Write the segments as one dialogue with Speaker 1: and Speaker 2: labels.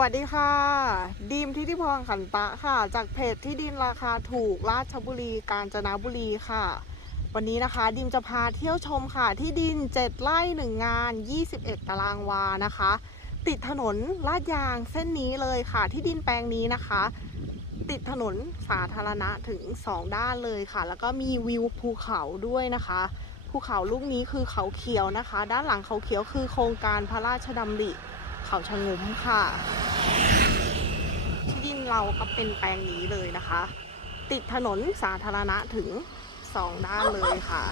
Speaker 1: วัสดีค่ะ ดีมทิติพรขันตะค่ะ จากเพจที่ดินราคาถูกราชบุรีกาญจนบุรีค่ะ วันนี้นะคะดิมจะพาเที่ยวชมค่ะ ที่ดิน 7 ไร่ 1 งาน 21 ตารางวานะคะ ติดถนนลาดยางเส้นนี้เลยค่ะ ที่ดินแปลงนี้นะคะ ติดถนนสาธารณะถึง 2 ด้านเลยค่ะ แล้วก็มีวิวภูเขาด้วยนะคะภูเขาลูกนี้คือเขาเขียวนะคะ ด้านหลังเขาเขียวคือโครงการพระราชดำริเขาชะงุ้มค่ะ ที่ดินเราก็เป็นแปลงนี้เลยนะคะ ติดถนนสาธารณะถึงสองด้านเลยค่ะ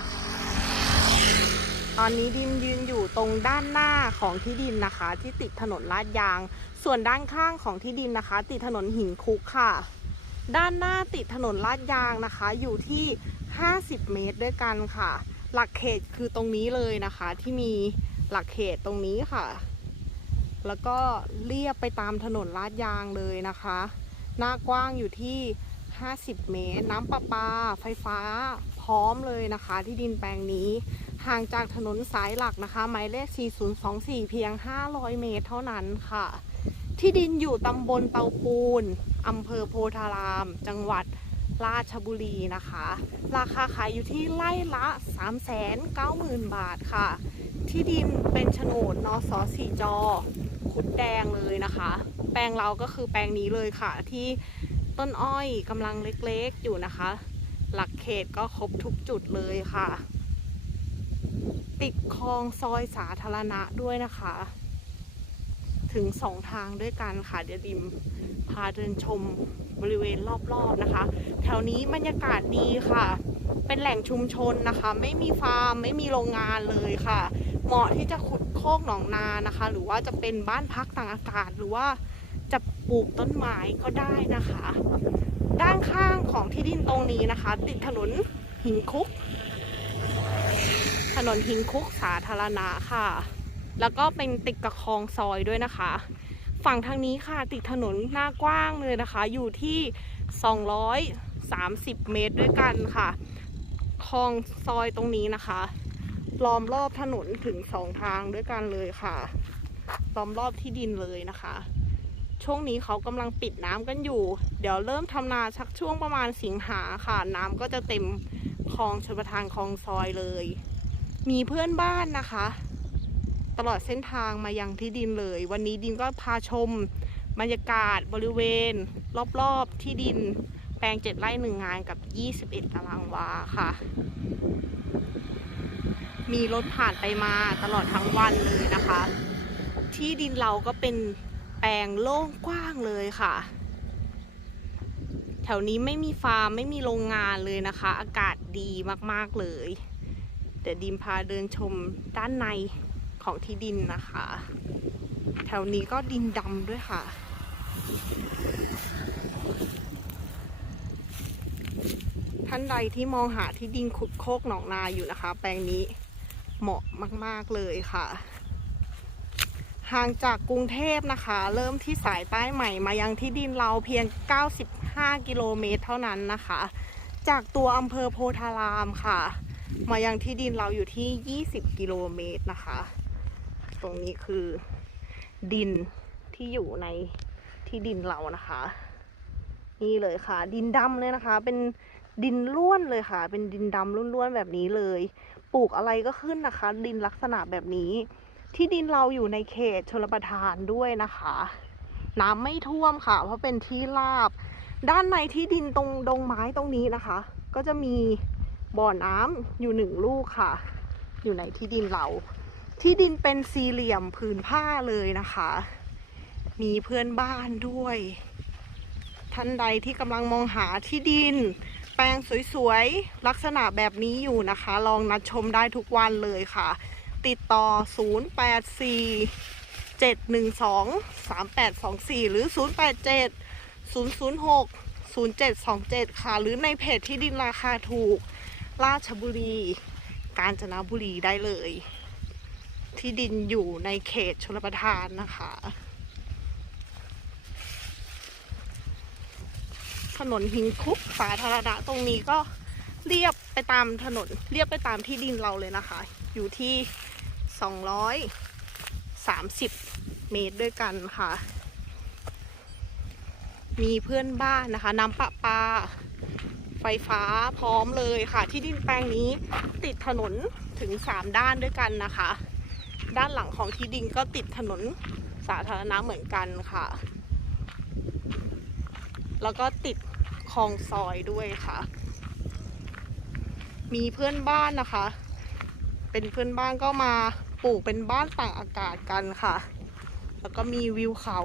Speaker 1: ตอนนี้ดิมยืนอยู่ตรงด้านหน้าของที่ดินนะคะ ที่ติดถนนลาดยาง ส่วนด้านข้างของที่ดินนะคะ ติดถนนหินคุกค่ะ ด้านหน้าติดถนนลาดยางนะคะ อยู่ที่ 50 เมตรด้วยกันค่ะ หลักเขตคือตรงนี้เลยนะคะ ที่มีหลักเขตตรงนี้ค่ะ แล้วก็เรียบไปตามถนนลาดยางเลยนะคะ หน้ากว้างอยู่ที่ 50 เมตร น้ำประปา ไฟฟ้า พร้อมเลยนะคะ ที่ดินแปลงนี้ ห่างจากถนนสายหลักนะคะ หมายเลข 4024 เพียง 500 เมตรเท่านั้นค่ะ ที่ดินอยู่ตำบลเตาปูนอำเภอโพธาราม จังหวัดราชบุรีนะคะ ราคาขายอยู่ที่ไร่ละ 390,000 บาทค่ะ ที่ดินเป็น โฉนดนสสีจอขุดแดงเลยนะคะ แปลงเราก็คือแปลงนี้เลยค่ะ ที่ต้นอ้อยกำลังเล็กๆอยู่นะคะ หลักเขตก็ครบทุกจุดเลยค่ะ ติดคลองซอยสาธารณะด้วยนะคะ ถึงสองทางด้วยกันค่ะ เดี๋ยวดิมพาเดินชมบริเวณรอบๆนะคะ แถวนี้บรรยากาศดีค่ะ เป็นแหล่งชุมชนนะคะ ไม่มีฟาร์ม ไม่มีโรงงานเลยค่ะ เหมาะที่จะขุดโคกหนองนานะคะ หรือว่าจะเป็นบ้านพักต่างอากาศ หรือว่าจะปลูกต้นไม้ก็ได้นะคะ ด้านข้างของที่ดินตรงนี้นะคะ ติดถนนหินคุก ถนนหินคุกสาธารณะค่ะ แล้วก็เป็นติดกับคลองซอยด้วยนะคะ ฝั่งทางนี้ค่ะติดถนนหน้ากว้างเลยนะคะ อยู่ที่ 230 เมตรด้วยกันค่ะคลองซอยตรงนี้นะคะ ล้อมรอบถนนถึงสองทางด้วยกันเลยค่ะล้อมรอบที่ดินเลยนะคะ ช่วงนี้เขากำลังปิดน้ำกันอยู่ เดี๋ยวเริ่มทำนาชักช่วงประมาณสิงหาค่ะ น้ำก็จะเต็มคลองชลประทานคลองซอยเลย มีเพื่อนบ้านนะคะ ตลอดเส้นทางมายังที่ดินเลย วันนี้ดินก็พาชมบรรยากาศบริเวณ รอบๆที่ดินแปลงเจ็ดไร่หนึ่งงานกับ 21 ตารางวาค่ะ มีรถผ่านไปมาตลอดทั้งวันเลยนะคะ ที่ดินเราก็เป็นแปลงโล่งกว้างเลยค่ะ แถวนี้ไม่มีฟาร์มไม่มีโรงงานเลยนะคะ อากาศดีมากๆเลยเดี๋ยวดิมพาเดินชมด้านในของที่ดินนะคะ แถวนี้ก็ดินดำด้วยค่ะท่านใดที่มองหาที่ดินขุดโคกหนองนาอยู่นะคะ แปลงนี้ เหมาะมาก ๆ เลยค่ะ ห่างจากกรุงเทพนะคะ เริ่มที่สายใต้ใหม่มายังที่ดินเราเพียง 95 กิโลเมตรเท่านั้นนะคะ จากตัวอำเภอโพธารามค่ะ มายังที่ดินเราอยู่ที่ 20 กิโลเมตรนะคะ ตรงนี้คือดินที่อยู่ในที่ดินเรานะคะ นี่เลยค่ะ ดินดำเลยนะคะ เป็นดินล้วนเลยค่ะ เป็นดินดำล้วนๆแบบนี้เลย ปลูกอะไรก็ขึ้นนะคะ ดินลักษณะแบบนี้ ที่ดินเราอยู่ในเขตชลประทานด้วยนะคะ น้ำไม่ท่วมค่ะ เพราะเป็นที่ราบ ด้านในที่ดินตรงดงไม้ตรงนี้นะคะ ก็จะมีบ่อน้ำอยู่หนึ่งลูกค่ะ อยู่ในที่ดินเรา ที่ดินเป็นสี่เหลี่ยมผืนผ้าเลยนะคะ มีเพื่อนบ้านด้วย ท่านใดที่กำลังมองหาที่ดิน แปลงสวยๆ ลักษณะแบบนี้อยู่นะคะ ลองนัดชมได้ทุกวันเลยค่ะ ติดต่อ 084 712 3824 หรือ 087 006 0727 ค่ะ หรือในเพจที่ดินราคาถูก ราชบุรี กาญจนบุรีได้เลย ที่ดินอยู่ในเขตชลประทานนะคะ ถนนหินคุกสาธารณะตรงนี้ก็เรียบไปตามถนน เรียบไปตามที่ดินเราเลยนะคะ อยู่ที่ 230 เมตรด้วยกันค่ะ มีเพื่อนบ้านนะคะ น้ำประปา ไฟฟ้าพร้อมเลยค่ะ ที่ดินแปลงนี้ติดถนนถึง 3 ด้านด้วยกันนะคะ ด้านหลังของที่ดินก็ติดถนนสาธารณะเหมือนกันค่ะ แล้วก็ติด คลองซอยด้วยค่ะ มีเพื่อนบ้านนะคะ เป็นเพื่อนบ้านก็มาปลูกเป็นบ้านต่างอากาศกันค่ะ แล้วก็มีวิวเขา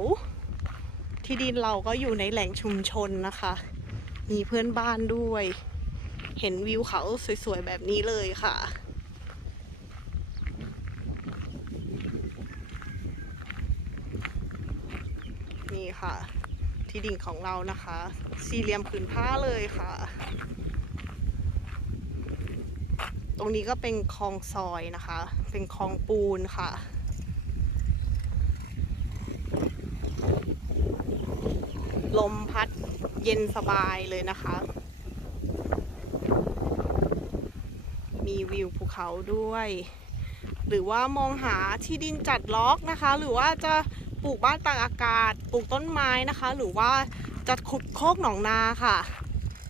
Speaker 1: ที่ดินเราก็อยู่ในแหล่งชุมชนนะคะ มีเพื่อนบ้านด้วย เห็นวิวเขาสวยๆแบบนี้เลยค่ะนี่ค่ะ ที่ดินของเรานะคะ สี่เหลี่ยมผืนผ้าเลยค่ะ ตรงนี้ก็เป็นคลองซอยนะคะ เป็นคลองปูนค่ะลมพัดเย็นสบายเลยนะคะ มีวิวภูเขาด้วย หรือว่ามองหาที่ดินจัดล็อกนะคะ หรือว่าจะ ปลูกบ้านตางอากาศ ปลูกต้นไม้นะคะ หรือว่าจะขุดโคกหนองนาค่ะ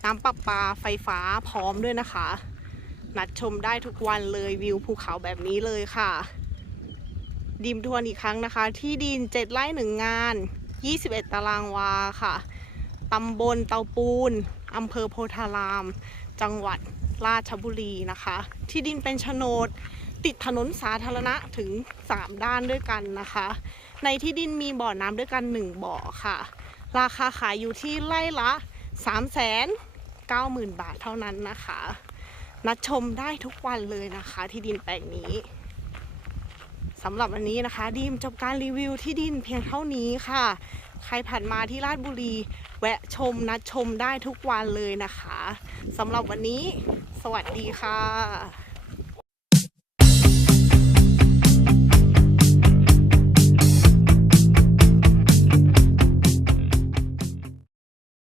Speaker 1: น้ำประปาไฟฟ้าพร้อมด้วยนะคะ นัดชมได้ทุกวันเลยวิวภูเขาแบบนี้เลยค่ะ ดิมทวนอีกครั้งนะคะ ที่ดิน7ไร่หนึ่งงาน 21 ตารางวาค่ะตำบลเตาปูนอำเภอโพธาราม จังหวัดราชบุรีนะคะ ที่ดินเป็นโฉนด ติดถนนสาธารณะถึง 3 ด้านด้วยกันนะคะ ในที่ดินมีบ่อน้ำด้วยกัน 1 บ่อค่ะ ราคาขายอยู่ที่ไร่ละ3 9 0 0 0 0 บาทเท่านั้นนะคะ นัดชมได้ทุกวันเลยนะคะ ที่ดินแปลงนี้สำหรับวันนี้นะคะ ดีมจบการรีวิวที่ดินเพียงเท่านี้ค่ะ ใครผ่านมาที่ราชบุรี แวะชมนัดชมได้ทุกวันเลยนะคะสำหรับวันนี้ สวัสดีค่ะ